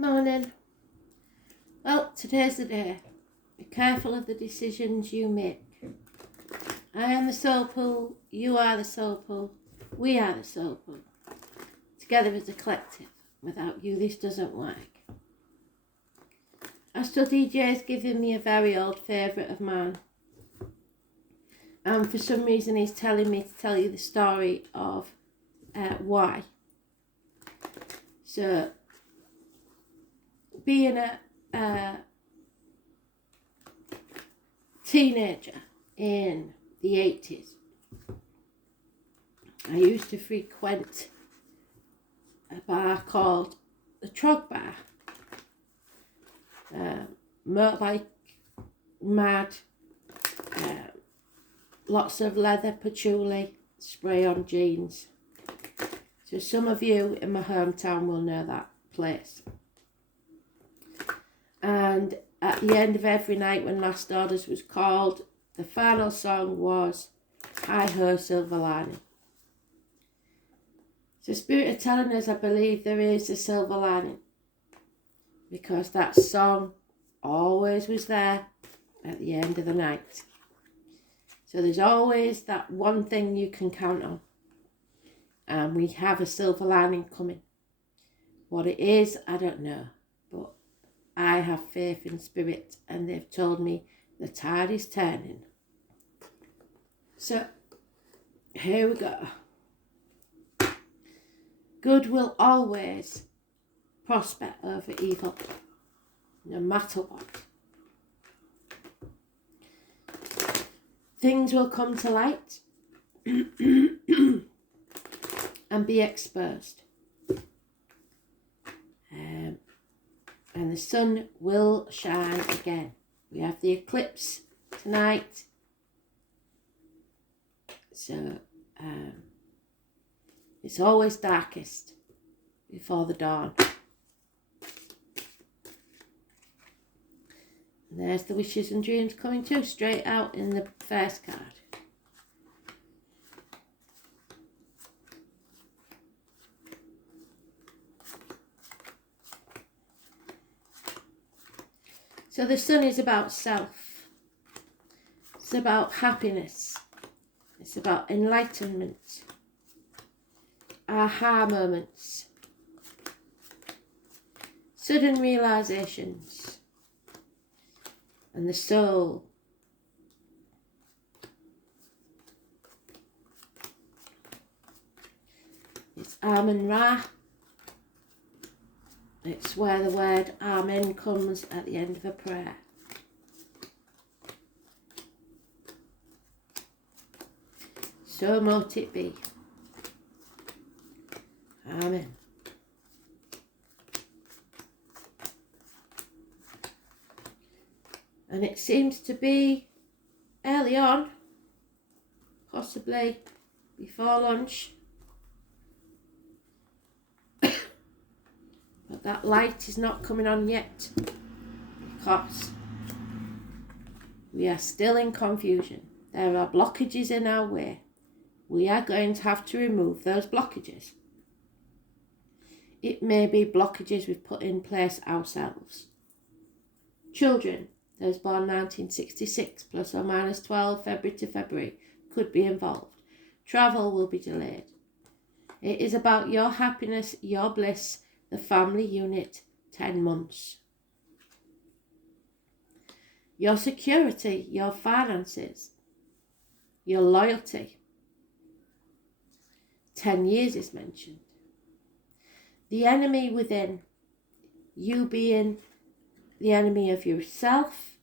Morning. Well, today's the day. Be careful of the decisions you make. I am the soul pool, you are the soul pool, we are the soul pool. Together as a collective. Without you, this doesn't work. Astro DJ has given me a very old favourite of mine. And for some reason he's telling me to tell you the story of why. So, being a teenager in the 80s, I used to frequent a bar called the Trog Bar. Motorbike, mad, lots of leather patchouli, spray on jeans. So some of you in my hometown will know that place. And at the end of every night when Last Orders was called, the final song was Hi Ho Silver Lining. So Spirit are telling us, I believe there is a silver lining, because that song always was there at the end of the night. So there's always that one thing you can count on. And we have a silver lining coming. What it is, I don't know. But I have faith in Spirit, and they've told me the tide is turning. So, here we go. Good will always prosper over evil, no matter what. Things will come to light and be exposed. And the sun will shine again. We have the eclipse tonight. So it's always darkest before the dawn. And there's the wishes and dreams coming too, straight out in the first card. So the sun is about self. It's about happiness. It's about enlightenment. Aha moments. Sudden realizations. And the soul. It's Amun-Ra. It's where the word Amen comes at the end of a prayer. So mote it be. Amen. And it seems to be early on, possibly before lunch. But that light is not coming on yet because we are still in confusion. There are blockages in our way. We are going to have to remove those blockages. It may be blockages we've put in place ourselves. Children, those born 1966 plus or minus 12 February to February could be involved. Travel will be delayed. It is about your happiness, your bliss, the family unit, 10 months. Your security, your finances, your loyalty. 10 years is mentioned. The enemy within, you being the enemy of yourself,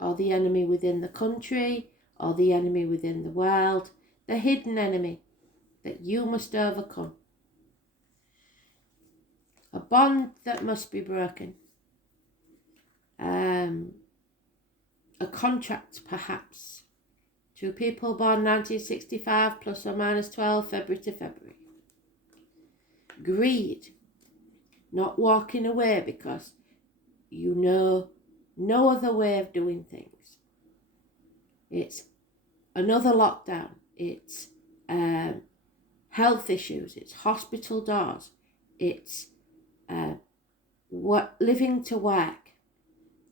or the enemy within the country, or the enemy within the world, the hidden enemy that you must overcome. A bond that must be broken. A contract, perhaps. Two people born 1965 plus or minus 12 February to February. Greed. Not walking away because you know no other way of doing things. It's another lockdown. It's health issues. It's hospital doors. It's living to work.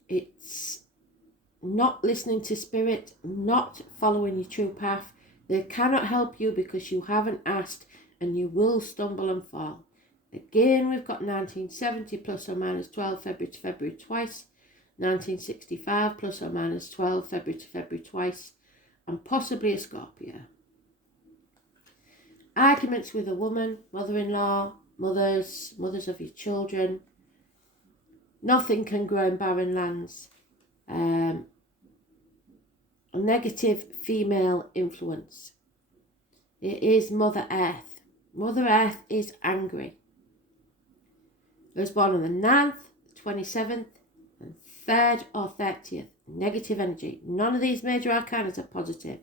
It's not listening to spirit, not following your true path. They cannot help you because you haven't asked, and you will stumble and fall. Again, we've got 1970 plus or minus 12 February to February twice, 1965 plus or minus 12 February to February twice, and possibly a Scorpio. Arguments with a woman, mother-in-law, mothers of your children. Nothing can grow in barren lands. A negative female influence. It is Mother Earth. Mother Earth is angry. I was born on the 9th, 27th, and 3rd or 30th. Negative energy. None of these major arcana are positive.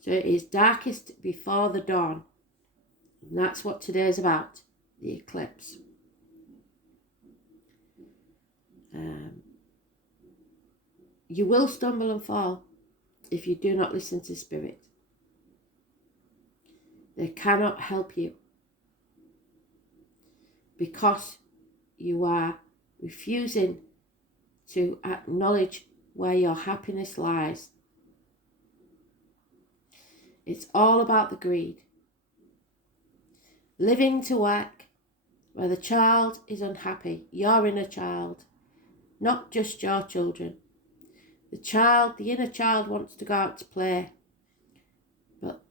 So it is darkest before the dawn. And that's what today is about. The eclipse. You will stumble and fall if you do not listen to spirit. They cannot help you because you are refusing to acknowledge where your happiness lies. It's all about the greed. Living to work where the child is unhappy, your inner child, not just your children. The inner child wants to go out to play, but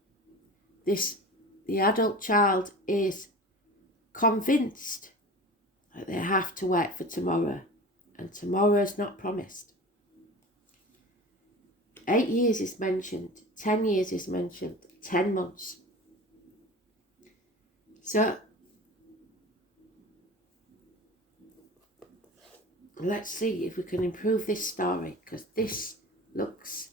the adult child is convinced that they have to work for tomorrow, and tomorrow is not promised. 8 years is mentioned, 10 years is mentioned, 10 months. So, let's see if we can improve this story, because this looks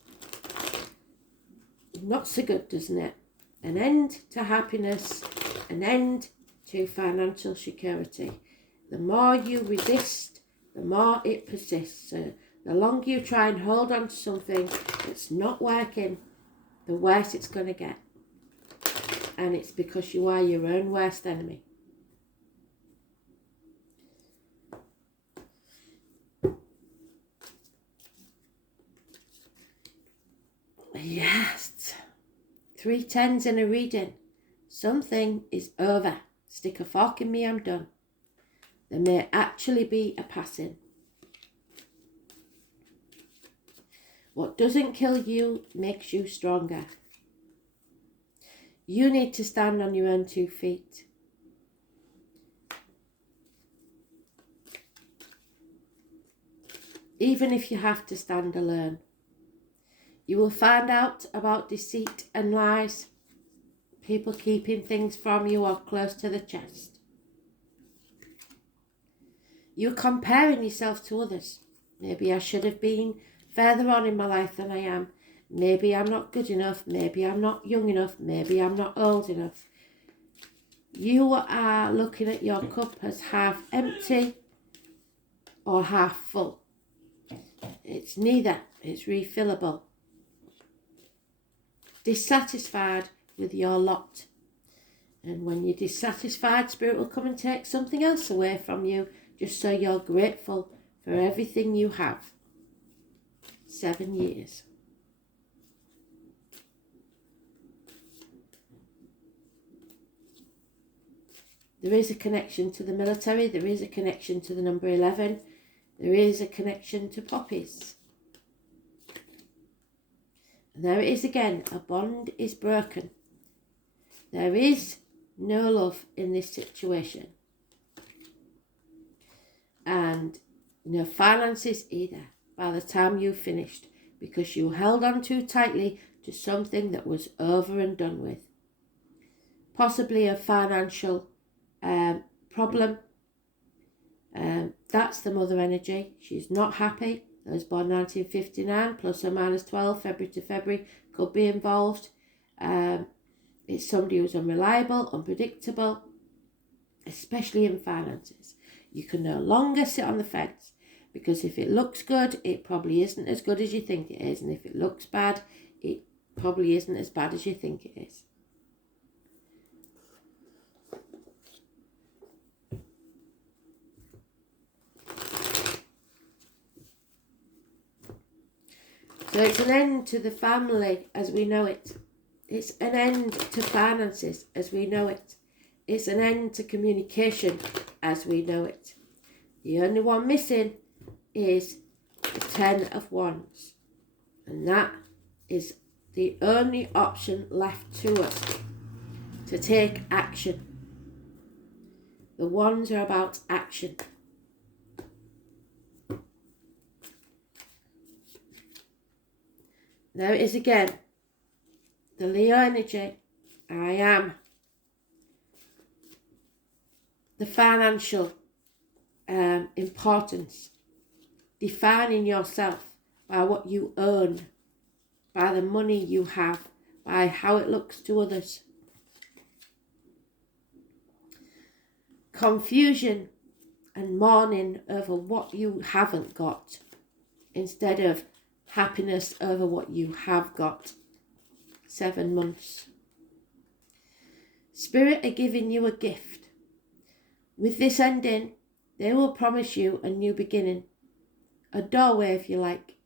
not so good, doesn't it? An end to happiness, an end to financial security. The more you resist, the more it persists. So the longer you try and hold on to something that's not working, the worse it's going to get. And it's because you are your own worst enemy. Yes. 3 10s in a reading. Something is over. Stick a fork in me, I'm done. There may actually be a passing. What doesn't kill you makes you stronger. You need to stand on your own 2 feet. Even if you have to stand alone. You will find out about deceit and lies. People keeping things from you or close to the chest. You're comparing yourself to others. Maybe I should have been further on in my life than I am. Maybe I'm not good enough. Maybe I'm not young enough. Maybe I'm not old enough. You are looking at your cup as half empty or half full. It's neither. It's refillable. Dissatisfied with your lot. And when you're dissatisfied, Spirit will come and take something else away from you, just so you're grateful for everything you have. 7 years. There is a connection to the military. There is a connection to the number 11. There is a connection to poppies. And there it is again. A bond is broken. There is no love in this situation. And no finances either by the time you finished, because you held on too tightly to something that was over and done with. Possibly a financial problem. That's the mother energy. She's not happy. I was born 1959, plus or minus 12, February to February, could be involved. It's somebody who's unreliable, unpredictable, especially in finances. You can no longer sit on the fence, because if it looks good, it probably isn't as good as you think it is. And if it looks bad, it probably isn't as bad as you think it is. So it's an end to the family as we know it. It's an end to finances as we know it. It's an end to communication as we know it. The only one missing is the 10 of Wands. And that is the only option left to us to take action. The Wands are about action. There it is again. The Leo energy. I am. The financial importance. Defining yourself by what you earn, by the money you have, by how it looks to others. Confusion and mourning over what you haven't got instead of happiness over what you have got. 7 months. Spirit are giving you a gift. With this ending, they will promise you a new beginning. A doorway, if you like,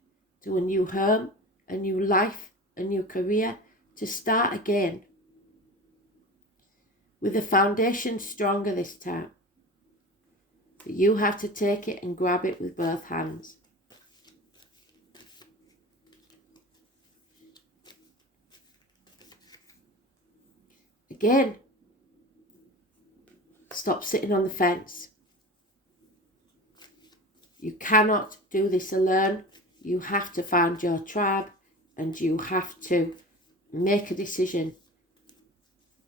to a new home, a new life, a new career, to start again. With the foundation stronger this time. But you have to take it and grab it with both hands. Again, stop sitting on the fence. You cannot do this alone. You have to find your tribe and you have to make a decision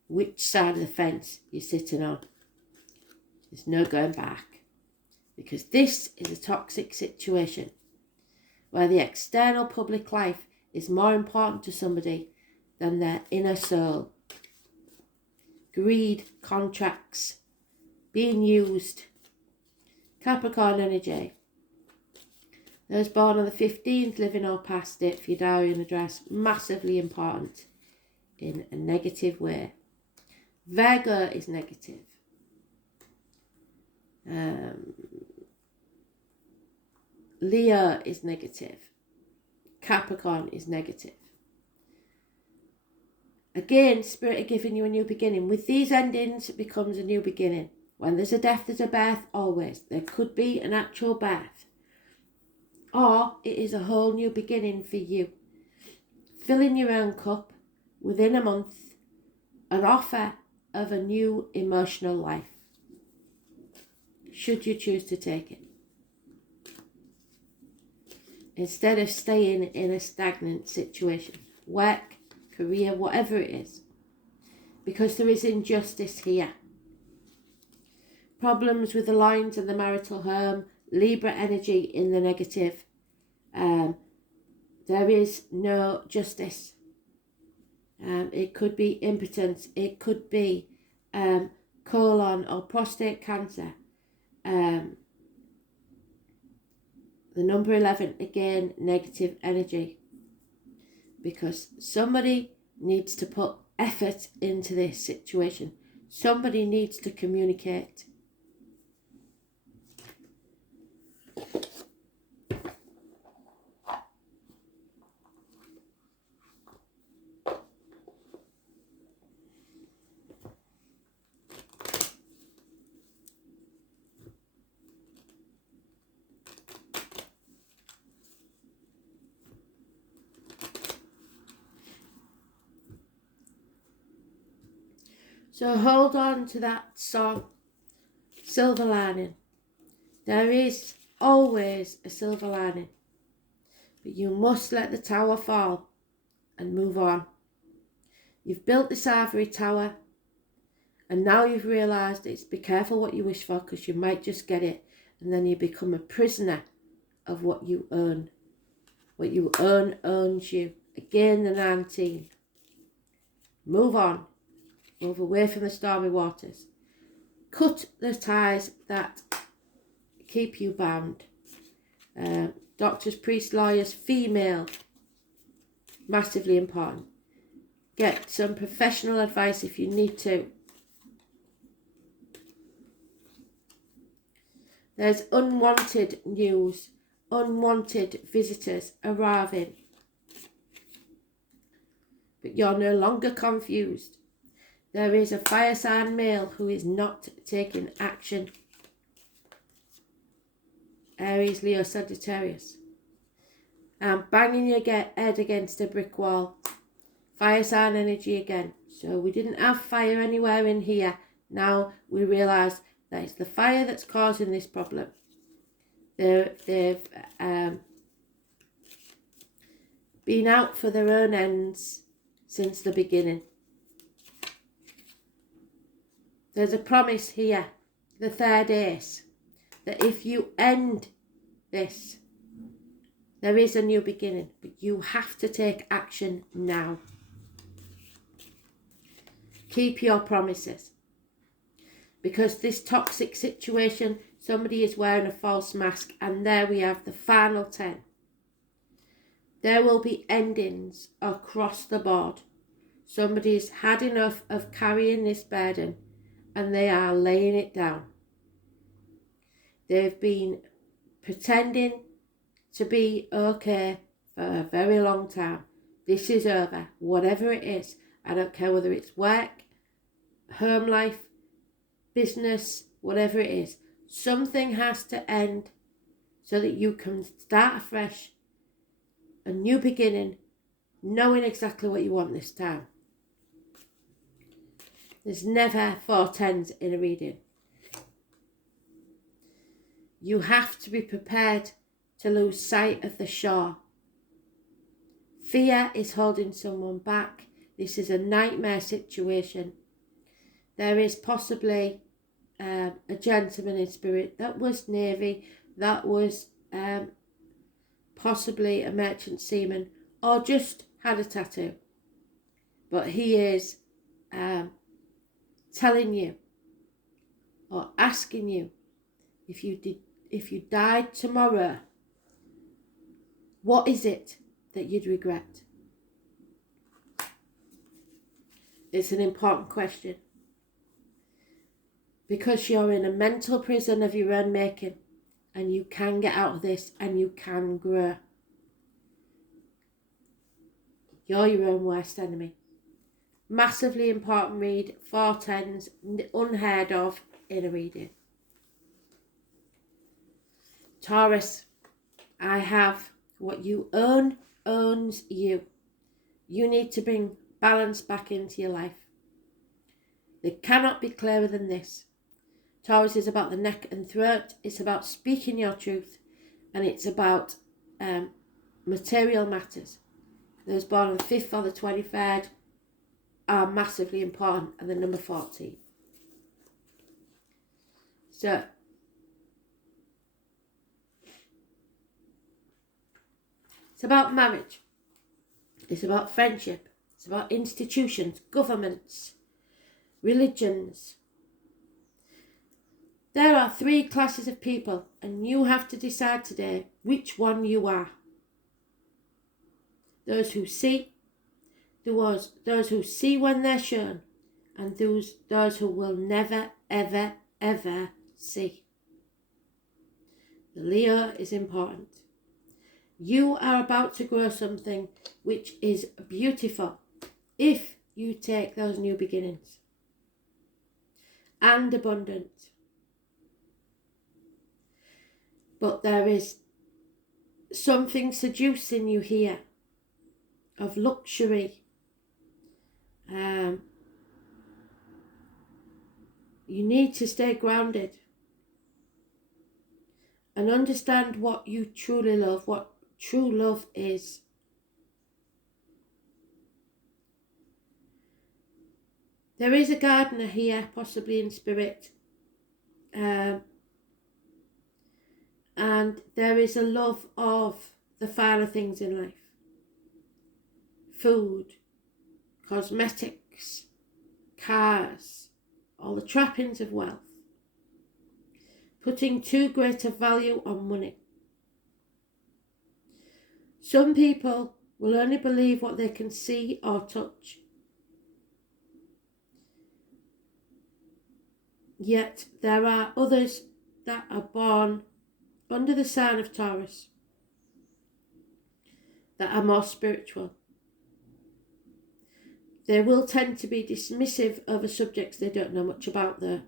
which side of the fence you're sitting on. There's no going back, because this is a toxic situation where the external public life is more important to somebody than their inner soul. Greed, contracts, being used. Capricorn energy. Those born on the 15th, living or past it for your diary and address, massively important in a negative way. Virgo is negative. Leo is negative. Capricorn is negative. Again, Spirit are giving you a new beginning. With these endings, it becomes a new beginning. When there's a death, there's a birth, always. There could be an actual birth. Or it is a whole new beginning for you. Filling your own cup within a month, an offer of a new emotional life. Should you choose to take it. Instead of staying in a stagnant situation. Work, career, whatever it is. Because there is injustice here. Problems with the lines and the marital home. Libra energy in the negative. There is no justice. It could be impotence. It could be colon or prostate cancer. The number 11, again, negative energy. Because somebody needs to put effort into this situation. Somebody needs to communicate. So hold on to that song, Silver Lining. There is always a silver lining. But you must let the tower fall and move on. You've built this ivory tower and now you've realised it's be careful what you wish for, because you might just get it and then you become a prisoner of what you earn. What you earn owns you. Again, the 19. Move on. Move away from the stormy waters. Cut the ties that keep you bound. Doctors, priests, lawyers, female. Massively important. Get some professional advice if you need to. There's unwanted news, unwanted visitors arriving. but you're no longer confused. There is a fire sign male who is not taking action. Aries, Leo, Sagittarius. And banging your head against a brick wall. Fire sign energy again. So we didn't have fire anywhere in here. Now we realise that it's the fire that's causing this problem. They've been out for their own ends since the beginning. There's a promise here, the third ace, that if you end this, there is a new beginning, but you have to take action now. Keep your promises. Because this toxic situation, somebody is wearing a false mask, and there we have the final 10. There will be endings across the board. Somebody's had enough of carrying this burden, and they are laying it down. They've been pretending to be okay for a very long time. This is over, whatever it is. I don't care whether it's work, home life, business, whatever it is. Something has to end so that you can start afresh, a new beginning, knowing exactly what you want this time. There's never 4 tens in a reading. You have to be prepared to lose sight of the shore. Fear is holding someone back. This is a nightmare situation. There is possibly a gentleman in spirit that was Navy, that was possibly a merchant seaman, or just had a tattoo. But he is telling you or asking you, if you died tomorrow, what is it that you'd regret? It's an important question. Because you're in a mental prison of your own making, and you can get out of this and you can grow. You're your own worst enemy. Massively important read, 4 tens, unheard of in a reading. Taurus, I have what you own owns you. You need to bring balance back into your life. It cannot be clearer than this. Taurus is about the neck and throat. It's about speaking your truth, and it's about material matters. Those born on the 5th or the 23rd are massively important, and the number 14. So, it's about marriage. It's about friendship. It's about institutions, governments, religions. There are 3 classes of people, and you have to decide today which one you are. Those who see, those who see when they're shown, and those who will never, ever, ever see. The Leo is important. You are about to grow something which is beautiful if you take those new beginnings. And abundant. But there is something seducing you here of luxury. You need to stay grounded and understand what you truly love, what true love is. There is a gardener here, possibly in spirit. And there is a love of the finer things in life. Food, cosmetics, cars, all the trappings of wealth. Putting too great a value on money. Some people will only believe what they can see or touch. Yet there are others that are born under the sign of Taurus that are more spiritual. They will tend to be dismissive over subjects they don't know much about though.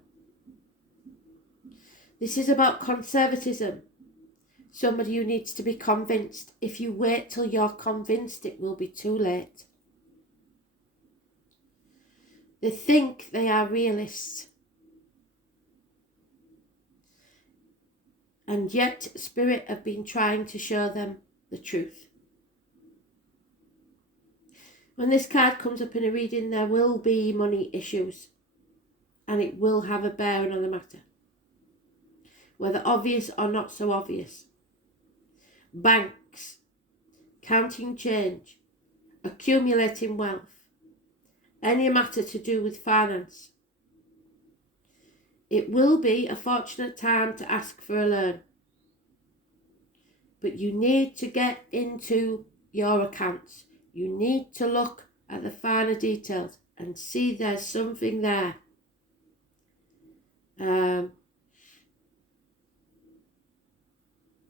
This is about conservatism. Somebody who needs to be convinced. If you wait till you're convinced, it will be too late. They think they are realists. And yet Spirit have been trying to show them the truth. When this card comes up in a reading, there will be money issues. And it will have a bearing on the matter. Whether obvious or not so obvious. Banks, counting change, accumulating wealth, any matter to do with finance. It will be a fortunate time to ask for a loan. But you need to get into your accounts. You need to look at the finer details and see there's something there.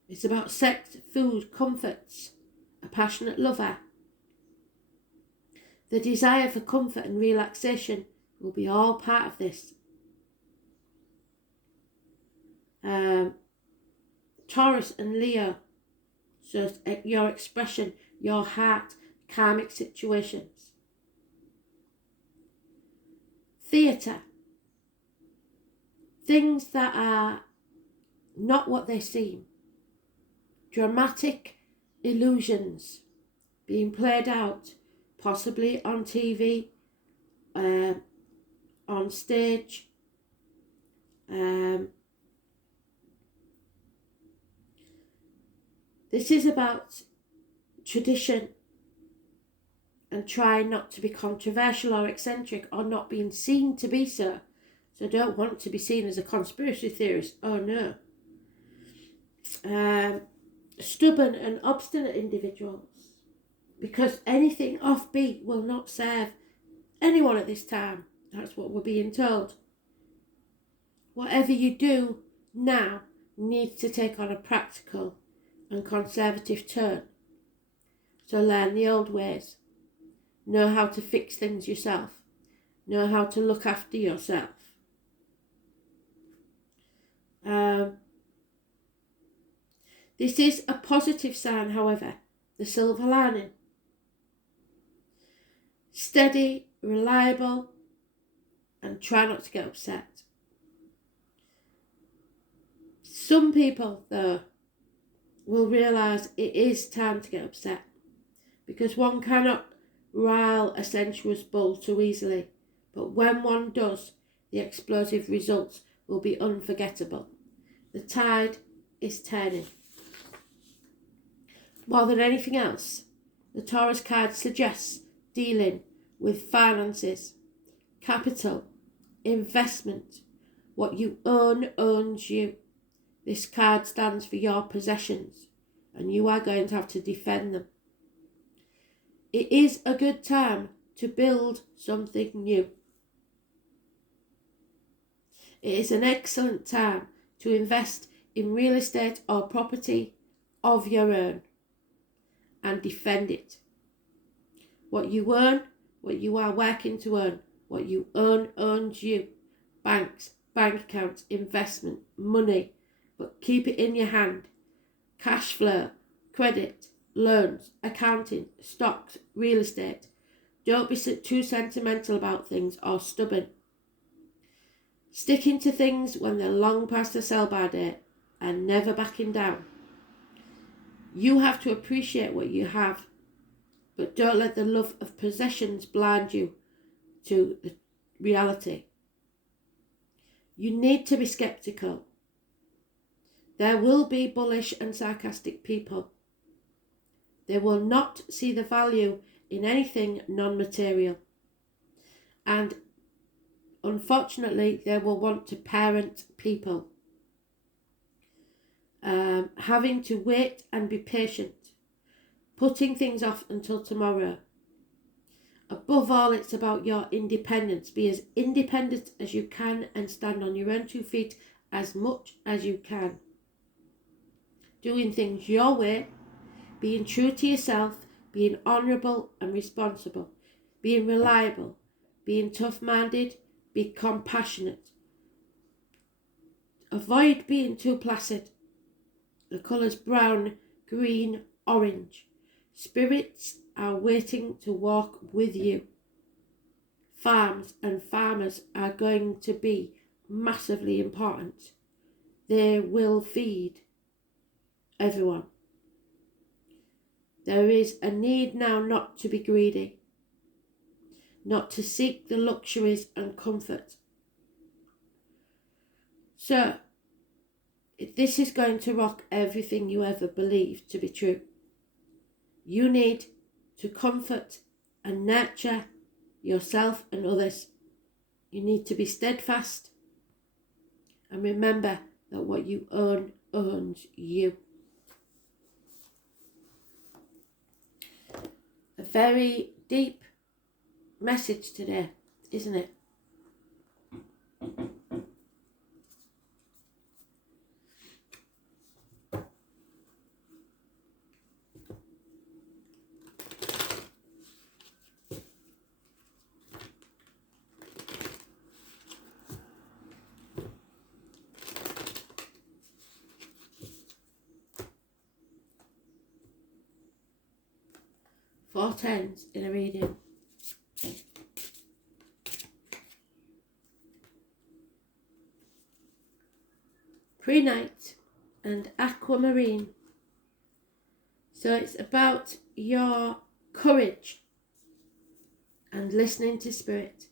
It's about sex, food, comforts, a passionate lover. The desire for comfort and relaxation will be all part of this. Taurus and Leo, so your expression, your heart, karmic situations. Theatre, things that are not what they seem. Dramatic illusions being played out, possibly on TV, on stage. This is about tradition and trying not to be controversial or eccentric or not being seen to be so. So I don't want to be seen as a conspiracy theorist. Oh no. Stubborn and obstinate individuals, because anything offbeat will not serve anyone at this time. That's what we're being told. Whatever you do now needs to take on a practical and conservative turn. So learn the old ways. Know how to fix things yourself. Know how to look after yourself. This is a positive sign, however, the silver lining. Steady, reliable, and try not to get upset. Some people, though, will realise it is time to get upset, because one cannot rile a sensuous bull too easily, but when one does, the explosive results will be unforgettable. The tide is turning. More than anything else, the Taurus card suggests dealing with finances, capital, investment. What you own owns you. This card stands for your possessions, and you are going to have to defend them. It is a good time to build something new. It is an excellent time to invest in real estate or property of your own and defend it. What you earn, what you are working to earn, what you own owns you. Banks, bank accounts, investment, money, but keep it in your hand. Cash flow, credit, loans, accounting, stocks, real estate. Don't be too sentimental about things or stubborn. Sticking to things when they're long past the sell-by date and never backing down. You have to appreciate what you have, but don't let the love of possessions blind you to the reality. You need to be sceptical. There will be bullish and sarcastic people. They will not see the value in anything non-material. And unfortunately, they will want to parent people. Having to wait and be patient. Putting things off until tomorrow. Above all, it's about your independence. Be as independent as you can and stand on your own 2 feet as much as you can. Doing things your way, being true to yourself, being honourable and responsible. being reliable, being tough-minded, be compassionate. Avoid being too placid. The colours brown, green, orange. Spirits are waiting to walk with you. Farms and farmers are going to be massively important. They will feed everyone. There is a need now not to be greedy, not to seek the luxuries and comfort. So, this is going to rock everything you ever believed to be true. You need to comfort and nurture yourself and others. You need to be steadfast and remember that what you own owns you. A very deep message today, isn't it? Four tens in a reading. Pre-night and Aquamarine. So it's about your courage and listening to spirit.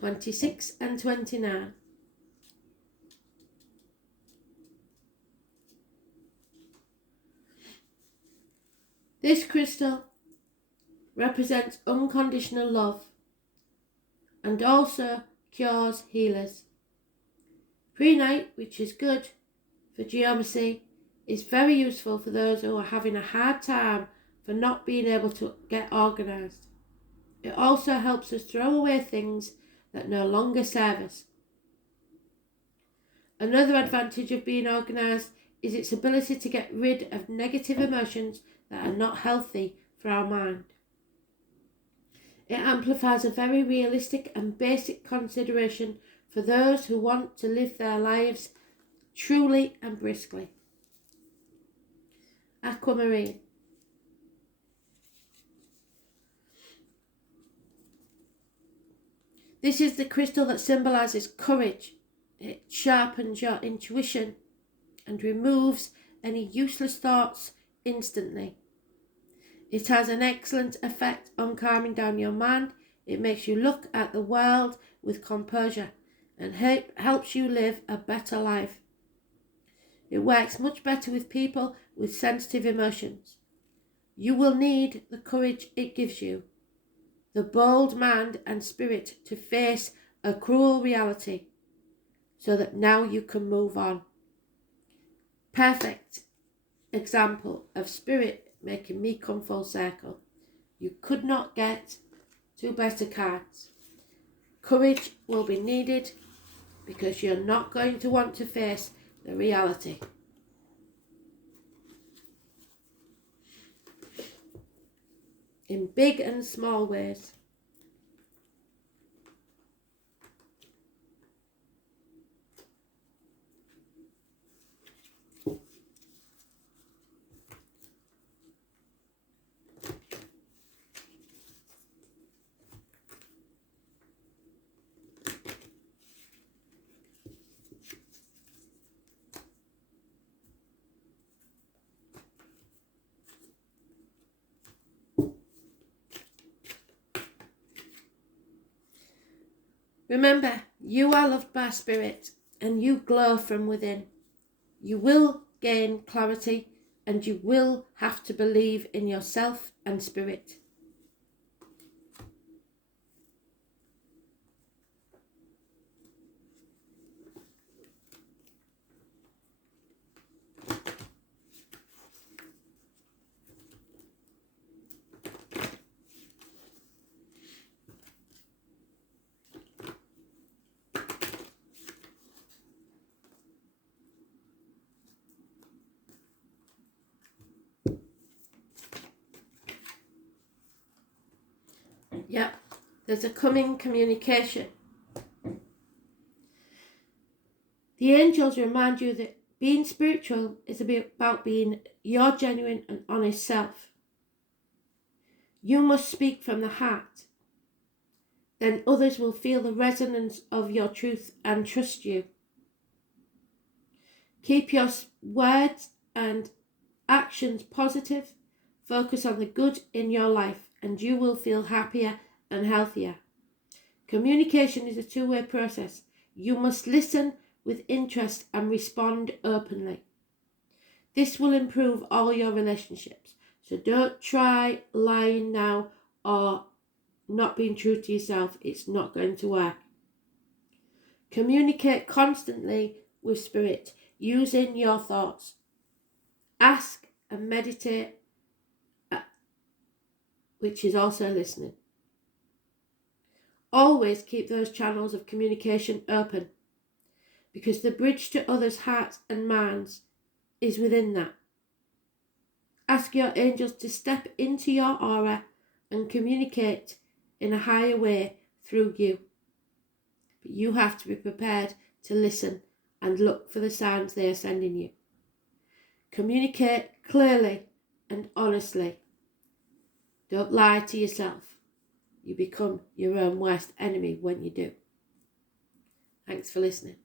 26 and 29. This crystal represents unconditional love and also cures healers. Pre-night, which is good for geomancy, is very useful for those who are having a hard time for not being able to get organised. It also helps us throw away things that no longer serve us. Another advantage of being organised is its ability to get rid of negative emotions that are not healthy for our mind. It amplifies a very realistic and basic consideration for those who want to live their lives truly and briskly. Aquamarine. This is the crystal that symbolises courage. It sharpens your intuition and removes any useless thoughts instantly. It has an excellent effect on calming down your mind. It makes you look at the world with composure and helps you live a better life. It works much better with people with sensitive emotions. You will need the courage it gives you, the bold mind and spirit to face a cruel reality, so that now you can move on. Perfect example of spirit making me come full circle. You could not get two better cards. Courage will be needed because you're not going to want to face the reality. In big and small ways. Remember, you are loved by spirit and you glow from within. You will gain clarity and you will have to believe in yourself and spirit. Yep, there's a coming communication. The angels remind you that being spiritual is about being your genuine and honest self. You must speak from the heart. Then others will feel the resonance of your truth and trust you. Keep your words and actions positive. Focus on the good in your life and you will feel happier and healthier. Communication is a two-way process. You must listen with interest and respond openly. This will improve all your relationships. So don't try lying now or not being true to yourself. It's not going to work. Communicate constantly with Spirit using your thoughts. Ask and meditate, which is also listening. Always keep those channels of communication open, because the bridge to others' hearts and minds is within that. Ask your angels to step into your aura and communicate in a higher way through you. But you have to be prepared to listen and look for the signs they are sending you. Communicate clearly and honestly. Don't lie to yourself. You become your own worst enemy when you do. Thanks for listening.